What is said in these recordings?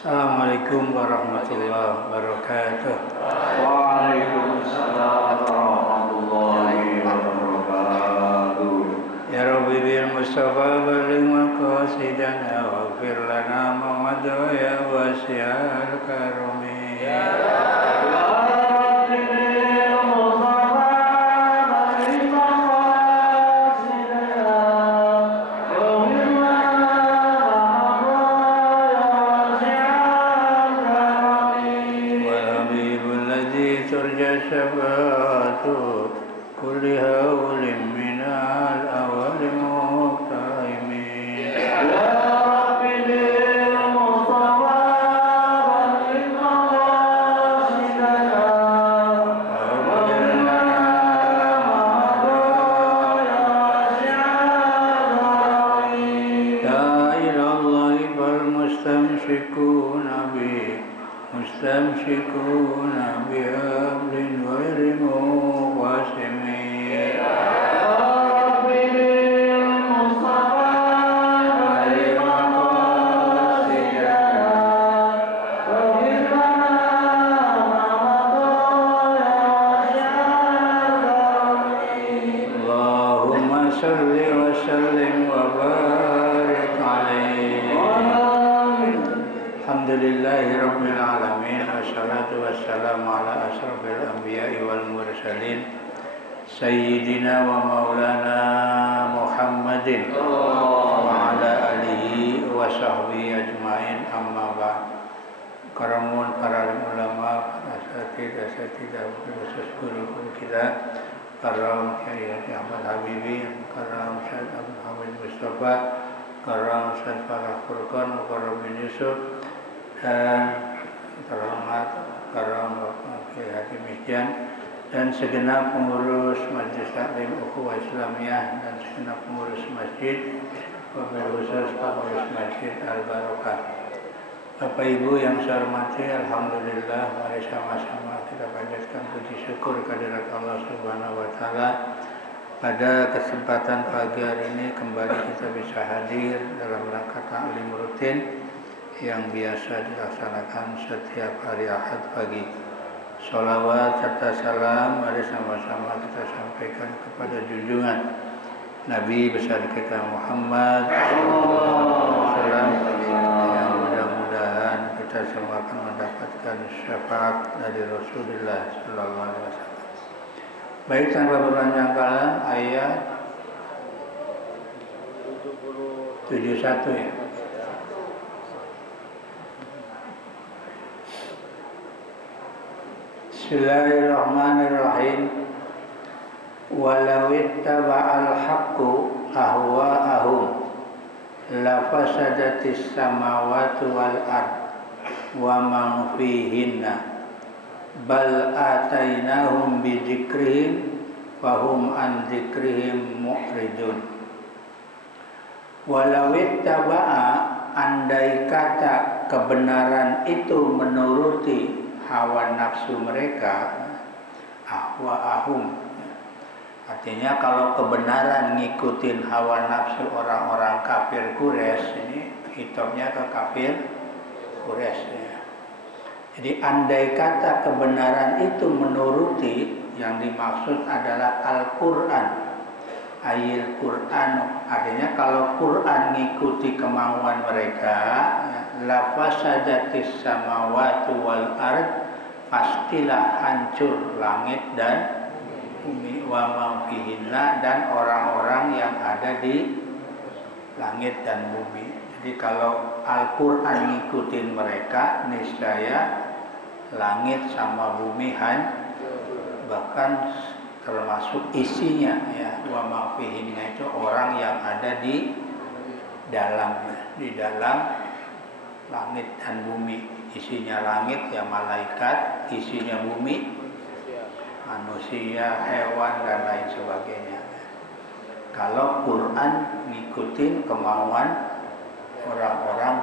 Assalamualaikum warahmatullahi wabarakatuh. Waalaikumsalam warahmatullahi wabarakatuh. Ya Rabbi bil Mustafa baligh maqasidana waghfir lana ma madha ya wasi'al karami. كل هول من الأول مقتحمين يا رب بالمصطفى بلغ مقاصدنا واغفر لنا ما مضى يا واسع الكرم. لا إلى الله فالمستمسكون به مستمسكون بحبل غير منقسم. Alhamdulillahirrabbilalamin. Wassalatu wassalamu ala asrafil anbiya'i wal mursalin Sayyidina wa maulana Muhammadin wa ala alihi wa sahbihi ajma'in, amma ba'd. Karamun para ulama, para asatid, khusus guru-guru kita, karam Kiai Haji Ahmad Habibi, karam Syed Abdul Hamid Mustafa, karam Syed Farah Furqan, karam bin Yusuf, dan terhormat karam Bapak Kiai Haji Misjan dan segenap pengurus Majelis Taklim Ukhuwah Islamiyah dan segenap pengurus masjid, wabil khusus pengurus Masjid Al-Barokah. Bapak Ibu yang saya hormati, alhamdulillah, mari sama-sama kita panjatkan puji syukur kehadirat Allah Subhanahu wa taala. Pada kesempatan pagi hari ini kembali kita bisa hadir dalam rangka taklim rutin yang biasa dilaksanakan setiap hari Ahad pagi. Sholawat serta salam mari sama-sama kita sampaikan kepada junjungan Nabi besar kita Muhammad SAW, yang mudah-mudahan kita semua akan mendapatkan syafaat dari Rasulullah SAW. Baik, tanpa berpanjang kala, ayat 71 ya. Bismillahirrahmanirrahim. Walau ittaba'al haqqu ahwa'ahum lafasadatis samawati wal ard wa man fihinna bal atainahum bi dzikrihim wa hum an dzikrihim mu'ridun. Walau ittaba'a, andai kata kebenaran itu menuruti hawa nafsu mereka, ahwa'ahum, artinya kalau kebenaran ngikutin hawa nafsu orang-orang kafir Quraisy, ini hitopnya ke kafir Quraisy ya. Jadi andai kata kebenaran itu menuruti, yang dimaksud adalah Al-Quran, ayil Quran, artinya kalau Quran ngikuti kemauan mereka, lafasadatis samawati wal ard, pastilah hancur langit dan bumi, wa man fihinna, dan orang-orang yang ada di langit dan bumi. Jadi kalau Al-Quran ngikutin mereka, niscaya langit sama bumi bahkan termasuk isinya ya, wa man fihinna itu orang yang ada di dalam langit dan bumi. Isinya langit ya malaikat, isinya bumi manusia, hewan dan lain sebagainya. Kalau Quran ngikutin kemauan orang-orang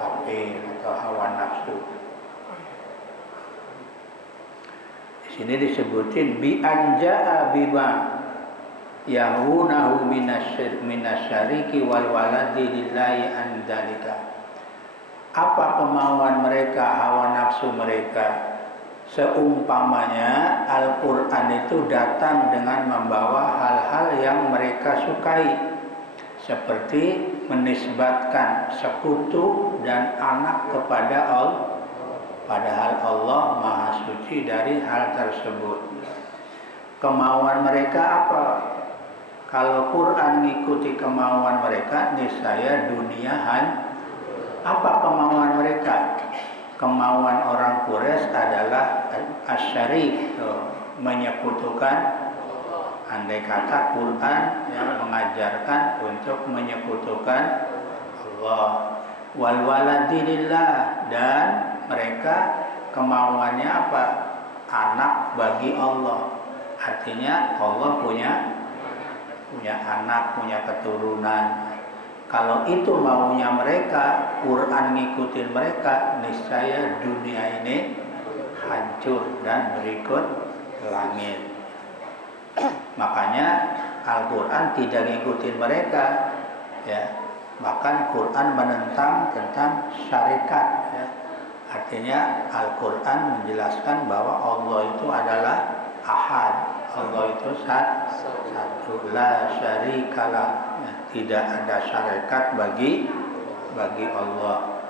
kafir atau hawa nafsu. Di sini disebutin bi anja'a bima yahunahu minasyariki wal waladi lillahi an dzalika. apa kemauan mereka, hawa nafsu mereka. Seumpamanya Al-Quran itu datang dengan membawa hal-hal yang mereka sukai, seperti menisbatkan sekutu dan anak kepada Allah, padahal Allah Maha Suci dari hal tersebut. Kemauan mereka apa? Kalau Quran mengikuti kemauan mereka, niscaya dunia apa kemauan mereka? Kemauan orang Quraisy adalah asyarik, menyekutukan. Andai kata Quran yang mengajarkan untuk menyekutukan Allah. Wal waladilillah, dan mereka kemauannya apa? Anak bagi Allah. Artinya Allah punya anak, punya keturunan. Kalau itu maunya mereka, Quran ngikutin mereka, niscaya dunia ini hancur dan berikut langit. Makanya Al-Quran tidak ngikutin mereka, ya. Bahkan Quran menentang tentang syarikat, ya. Artinya Al-Quran menjelaskan bahwa Allah itu adalah ahad, Allah itu satu, la syarikalah, ya. Tidak ada syarikat bagi Allah.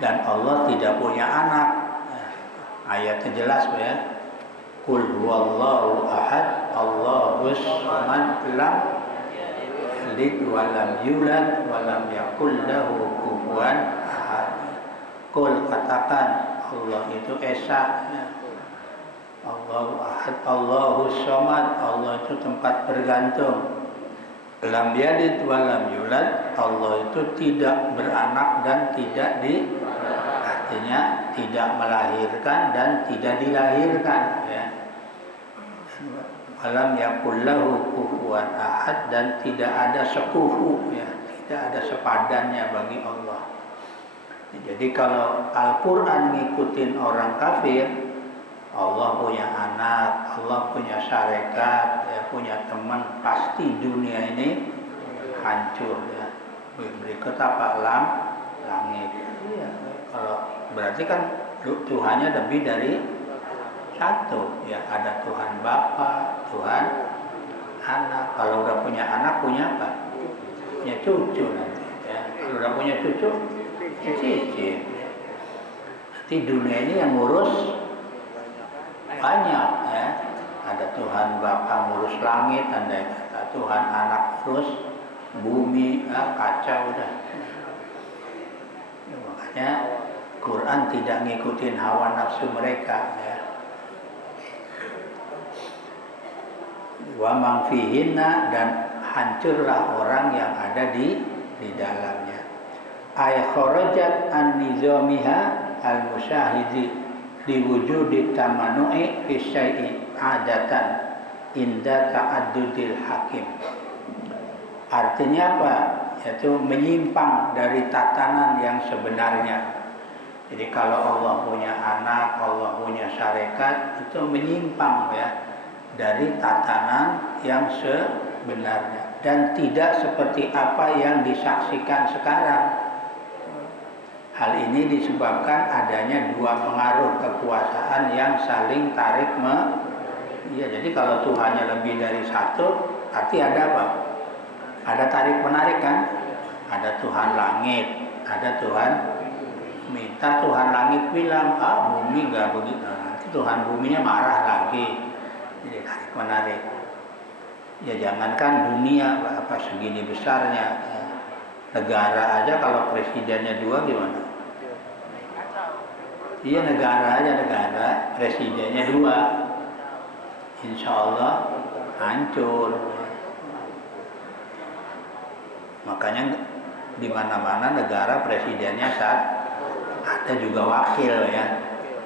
Dan Allah tidak punya anak, ya. Ayatnya jelas, ya. Qul huwallahu ahad, Allahus samad, lam yalid wa lam yulad wa lam yakul lahu kufuwan ahad. Qul, katakan, Allah itu esa, ya. Allahu ahad, Allahus samad, Allah itu tempat bergantung. Lam yalid wa lam yulad, Allah itu tidak beranak dan tidak artinya tidak melahirkan dan tidak dilahirkan, ya. Walam yakul lahu kufuwan ahad, dan tidak ada sekufu, ya, tidak ada sepadannya bagi Allah. Jadi kalau Al-Quran ngikutin orang kafir, Allah punya anak, Allah punya syarikat, ya, punya teman, pasti dunia ini hancur, ya. Berikut apa? Langit. Ya, kalau berarti kan Tuhannya lebih dari satu, ya. Ada Tuhan Bapa, Tuhan anak. Kalau udah punya anak, punya apa? Punya cucu nanti, ya. Kalau udah punya cucu, cicit. Nanti dunia ini yang ngurus banyak, ya. Ada Tuhan Bapa ngurus langit, andai kata Tuhan anak terus bumi, kacau udah. Ya, makanya Quran tidak ngikutin hawa nafsu mereka, ya. Wa man fihinna, dan hancurlah orang yang ada di dalamnya. Ay kharajat an nizamiha al musyahidi diwujudi tamanu'i fi syai'i adatan inda ta'addudil hakim. Artinya apa? Yaitu menyimpang dari tatanan yang sebenarnya. Jadi kalau Allah punya anak, Allah punya syarikat, itu menyimpang, ya, dari tatanan yang sebenarnya, dan tidak seperti apa yang disaksikan sekarang. Hal ini disebabkan adanya dua pengaruh kekuasaan yang saling tarik jadi kalau Tuhannya lebih dari satu, arti ada apa? Ada tarik menarik, kan? Ada Tuhan langit, ada Tuhan minta Tuhan langit bilang, bumi nggak begitu. Nanti Tuhan buminya marah lagi. Jadi tarik menarik. Ya jangankan dunia, apa segini besarnya, ya. Negara aja kalau presidennya dua gimana? Iya, negara aja, negara presidennya dua, insya Allah hancur. Makanya di mana-mana negara presidennya ada juga wakil, ya.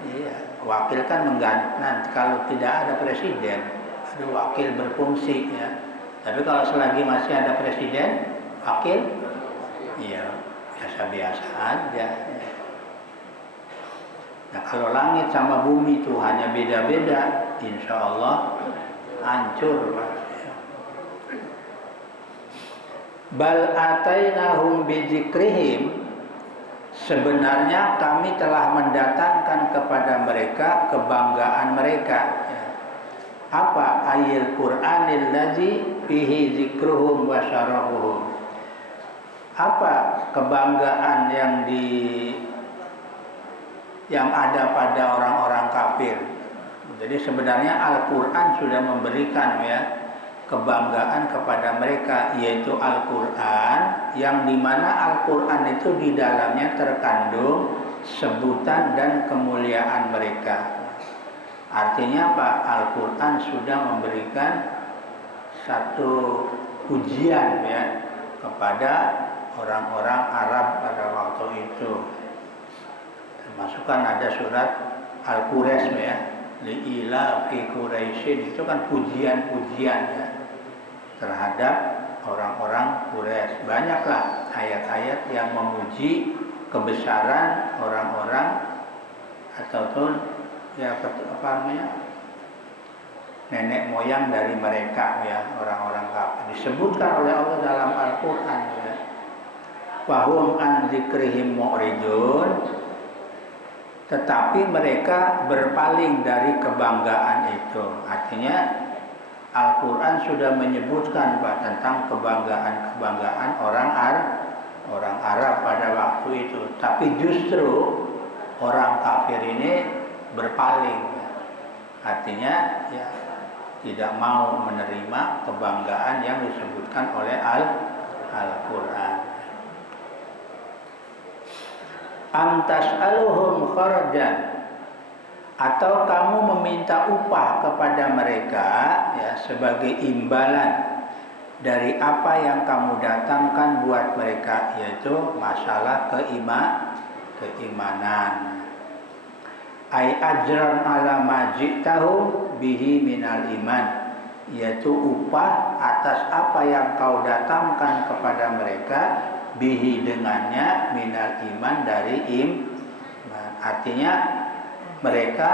Iya, wakil kan mengganti. Kalau tidak ada presiden, ada wakil berfungsi, ya. Tapi kalau selagi masih ada presiden, wakil, iya, biasa-biasa aja. Nah, kalau langit sama bumi Tuhannya beda-beda, insya Allah hancur. Bal atainahum bidzikrihim, sebenarnya kami telah mendatangkan kepada mereka kebanggaan mereka. Ya. Apa ayil Qur'anil ladzi fihi dzikruhum wa syarafuhum. Apa kebanggaan yang ada pada orang-orang kafir. Jadi sebenarnya Al-Qur'an sudah memberikan ya kebanggaan kepada mereka, yaitu Al-Qur'an, yang dimana Al-Qur'an itu di dalamnya terkandung sebutan dan kemuliaan mereka. Artinya Pak, Al-Qur'an sudah memberikan satu ujian ya kepada orang-orang Arab pada waktu itu. Termasukkan ada surat Al-Quraisy ya, li'ila fi Quraisyin, itu kan pujian-pujian ya terhadap orang-orang Quraisy. Banyaklah ayat-ayat yang memuji kebesaran orang-orang ataupun ya apa namanya nenek moyang dari mereka ya, orang-orang kafir. Disebutkan oleh Allah dalam Al-Qur'an ya. Wahum an dzikrihim mu'ridun, tetapi mereka berpaling dari kebanggaan itu. Artinya Al-Qur'an sudah menyebutkan Pak tentang kebanggaan orang Arab pada waktu itu, tapi justru orang kafir ini berpaling. Artinya ya tidak mau menerima kebanggaan yang disebutkan oleh Al-Qur'an. Antas aluhum kharjan, atau kamu meminta upah kepada mereka ya sebagai imbalan dari apa yang kamu datangkan buat mereka, yaitu masalah keimanan. Ai ajran ala ma ji'tahu bihi minal iman, yaitu upah atas apa yang kau datangkan kepada mereka bihi dengannya minal iman dari iman. Artinya mereka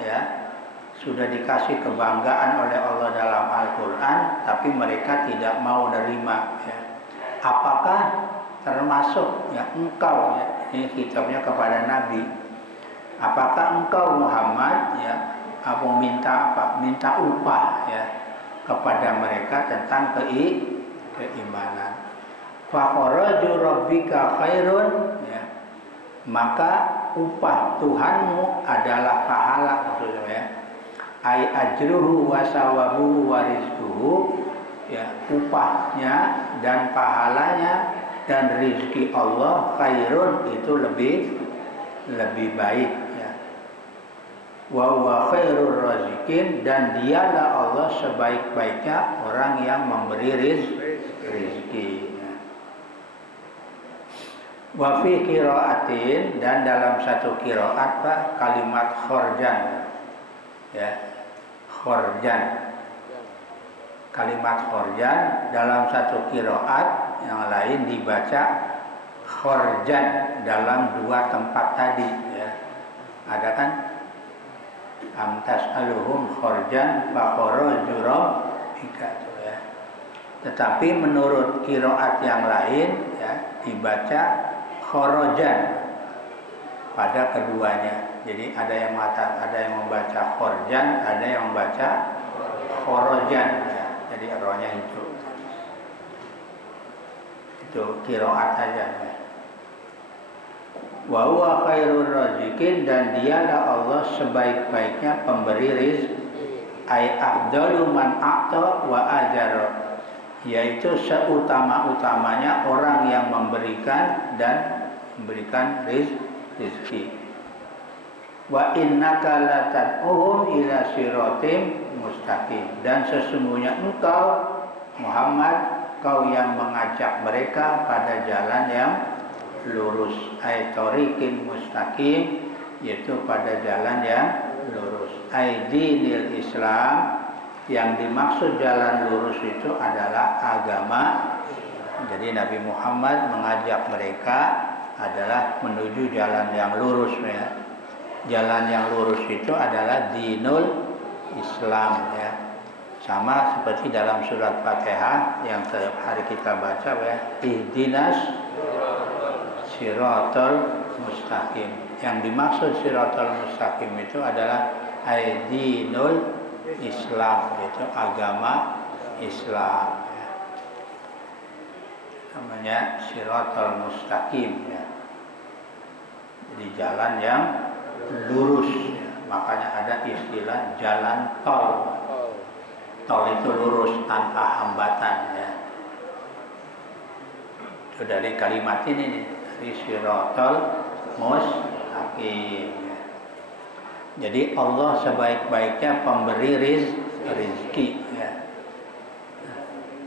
ya sudah dikasih kebanggaan oleh Allah dalam Al-Qur'an, tapi mereka tidak mau nerima ya. Apakah termasuk ya engkau ya, ini kitabnya kepada Nabi, apakah engkau Muhammad ya minta upah ya kepada mereka tentang keimanan. Fa kharaju rabbika khairun ya, maka upah Tuhanmu adalah pahala, maksudnya ya. Ai ajruhu wa sawabuhu wa rizquhu, ya upahnya dan pahalanya dan rizki Allah khairun, itu lebih baik ya. Wa huwa khairur razikin, dan dialah Allah sebaik-baiknya orang yang memberi rizki. Wa fi qiraatin, dan dalam satu qiraat Pak kalimat khorjan ya, khorjan, kalimat khorjan dalam satu qiraat, yang lain dibaca khorjan dalam dua tempat tadi ya. Ada kan amtas aluhum khorjan fa kharaju rabbika ya. Tetapi menurut qiraat yang lain ya dibaca khorojan pada keduanya. Jadi ada yang membaca khorjan, ada yang membaca khorojan ya. Jadi rohnya itu qiraat saja ya. Wa huwa khairur razikin, dan dialah Allah sebaik-baiknya pemberi rizki. Ai afdalu man a'ta wa ajara, yaitu seutama-utamanya orang yang memberikan dan memberikan rizki. Wa innaka latad'uhum ila siratim mustaqim, dan sesungguhnya engkau Muhammad, kau yang mengajak mereka pada jalan yang lurus. Ai tariqin mustaqim, yaitu pada jalan yang lurus. Ai dinil Islam, yang dimaksud jalan lurus itu adalah agama. Jadi Nabi Muhammad mengajak mereka adalah menuju jalan yang lurus ya. Jalan yang lurus itu adalah dinul Islam ya. Sama seperti dalam surat Fatihah yang setiap hari kita baca ya, ihdinas siratal mustaqim. Yang dimaksud siratal mustaqim itu adalah dinul Islam, yaitu agama Islam. Ya. Namanya siratal mustaqim. Ya. Jadi jalan yang lurus. Ya. Makanya ada istilah jalan tol. Tol itu lurus tanpa hambatan. Ya. Itu dari kalimat ini nih, dari siratal mustaqim. Ya. Jadi Allah sebaik-baiknya pemberi rizki. Ya.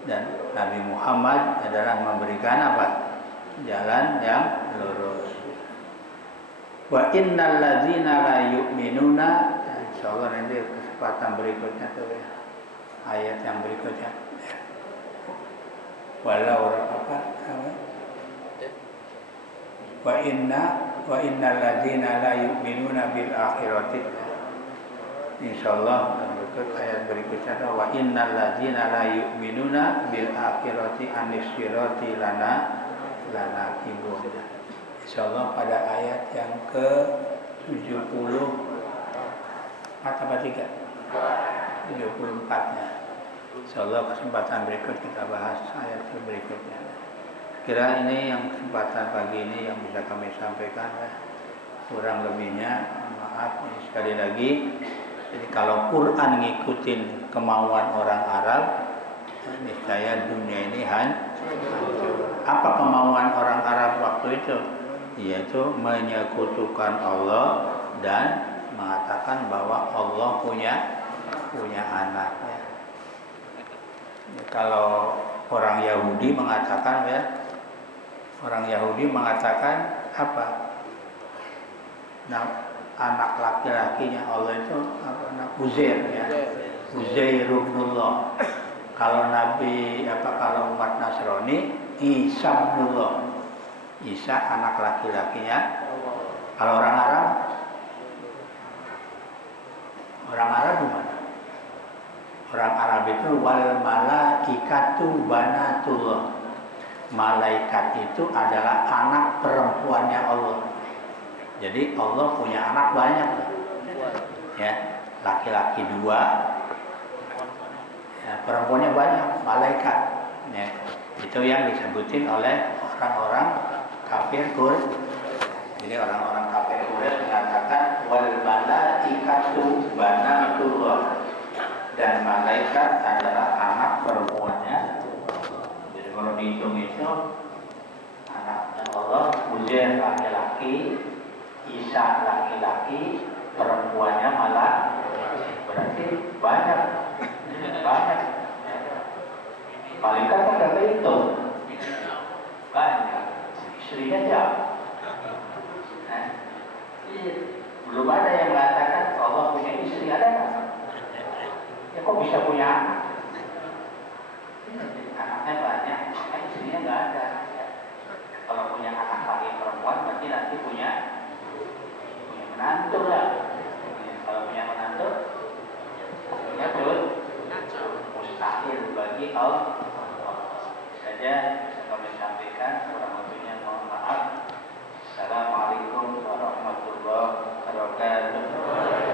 Dan Nabi Muhammad adalah memberikan apa? Jalan yang lurus. Wa innal ladzina la yu'minuna, insyaallah nanti kesempatan berikutnya tuh ya. Ayat yang berikutnya. Ya. Walau apa? Wa innal ladzina la yu'minuna bil akhirati. Insyaallah berikut ayat berikutnya tuh wa innal ladzina la yu'minuna bil akhirati anisirati lana kibun. Insyaallah pada ayat yang ke-70 apa 74-nya. Insyaallah kesempatan berikut kita bahas ayat berikutnya. Kira ini yang kesempatan pagi ini yang bisa kami sampaikan. Kurang lebihnya maaf sekali lagi. Jadi kalau Quran ngikutin kemauan orang Arab, niscaya dunia ini hancur. Apa kemauan orang Arab waktu itu? Yaitu menyekutukan Allah dan mengatakan bahwa Allah punya anak. Ya. Kalau orang Yahudi mengatakan apa? Nah, anak laki-lakinya Allah itu apa? Uzair ya. Uzairullah. Kalau kalau umat Nasrani Isa ibnullah. Isa anak laki-lakinya. Kalau orang Arab gimana? Orang Arab itu wal malaikatu banatullah. Malaikat itu adalah anak perempuannya Allah. Jadi Allah punya anak banyak. Ya, laki-laki 2, ya, perempuannya banyak, malaikat. Ya, itu yang disebutin oleh orang-orang kafir Quraisy. Jadi orang-orang kafir Quraisy mengatakan wal malaikatu banatullah, dan malaikat adalah anak perempuannya. Jadi kalau dihitung itu anaknya Allah, Uzair laki-laki, Isa laki-laki, perempuannya malah berarti banyak. Malaikat kan gak kehitung. Banyak. Istrinya siapa? Belum ada yang mengatakan Allah punya istri, ada kan? Ya kok bisa punya anak? Anaknya banyak, istrinya nggak ada. Kalau punya anak laki perempuan berarti nanti punya menantu lah. Kalau punya menantu, punya mustahil bagi Allah. Saja kami sampaikan, kurang lebihnya mohon maaf. Assalamualaikum warahmatullahi wabarakatuh.